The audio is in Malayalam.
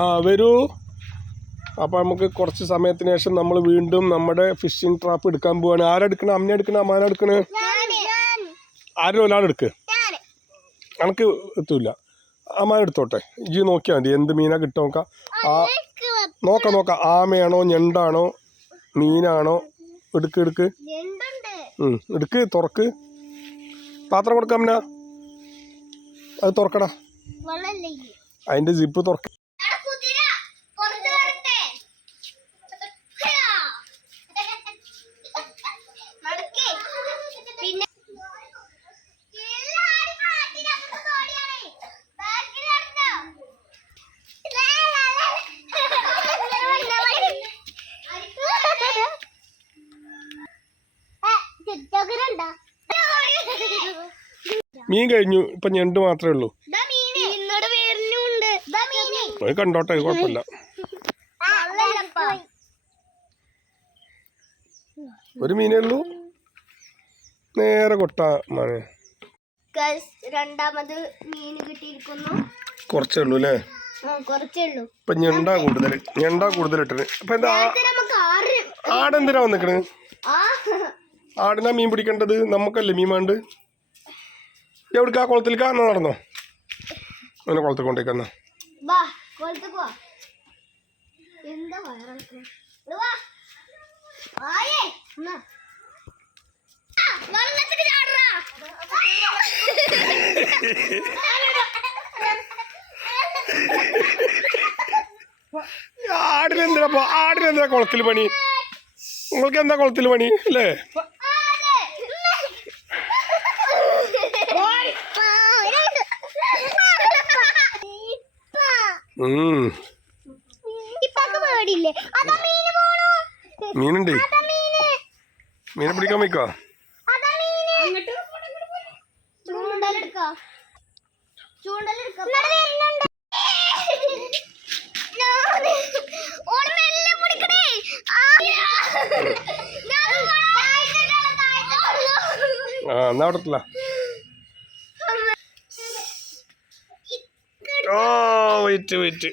ആ വരൂ. അപ്പോൾ നമുക്ക് കുറച്ച് സമയത്തിന് ശേഷം നമ്മൾ വീണ്ടും നമ്മുടെ ഫിഷിംഗ് ട്രാപ്പ് എടുക്കാൻ പോവാണ്. ആരെടുക്കണം? അമ്മ എടുക്കണം? അമ്മാനെ എടുക്കണേ? ആരും ഒരാളെടുക്ക്. കണക്ക് എത്തൂല. അമ്മാനെ എടുത്തോട്ടെ. ഇജ്ജ് നോക്കിയാൽ മതി എന്ത് മീനാ കിട്ടും നോക്കാം. നോക്കാം. ആമയാണോ ഞണ്ടാണോ മീനാണോ? എടുക്ക്. എടുക്ക്. തുറക്ക്. പാത്രം കൊടുക്കാം അമ്മ. അത് തുറക്കടാ. അതിന്റെ സിപ്പ് തുറക്ക. മീൻ കഴിഞ്ഞു. ഇപ്പൊ ഞണ്ട് മാത്രമേ ഉള്ളൂ. അത് കണ്ടോട്ടെ, കുഴപ്പമില്ല. ഒരു മീനേ ഉള്ളൂ. നേരെ കൊട്ട മഴ. രണ്ടാമത് മീൻ കിട്ടിയിരിക്കുന്നു. കുറച്ചേ ഉള്ളൂ അല്ലേ? ഇപ്പൊ ഞണ്ടാ കൂടുതൽ ഇട്ടത്. അപ്പൊ എന്താ ആടെന്തിനാ വന്നിക്കണ്? ആടിനാ മീൻ പിടിക്കേണ്ടത്, നമുക്കല്ലേ മീൻ വേണ്ട. എവിടേക്കാ? കുളത്തിലേക്കാ? നടന്നോ? അങ്ങനെ കുളത്തിൽ കൊണ്ടേക്കന്ന. ആടിനെന്താ കുളത്തിൽ പണി? നിങ്ങൾക്ക് എന്താ കുളത്തിൽ പണി അല്ലേ? മീനുണ്ട്. മീനെ പിടിക്കാൻ വയ്ക്കോ? എന്നാ അവിടത്തില്ല. ഓ വെയിറ്റ്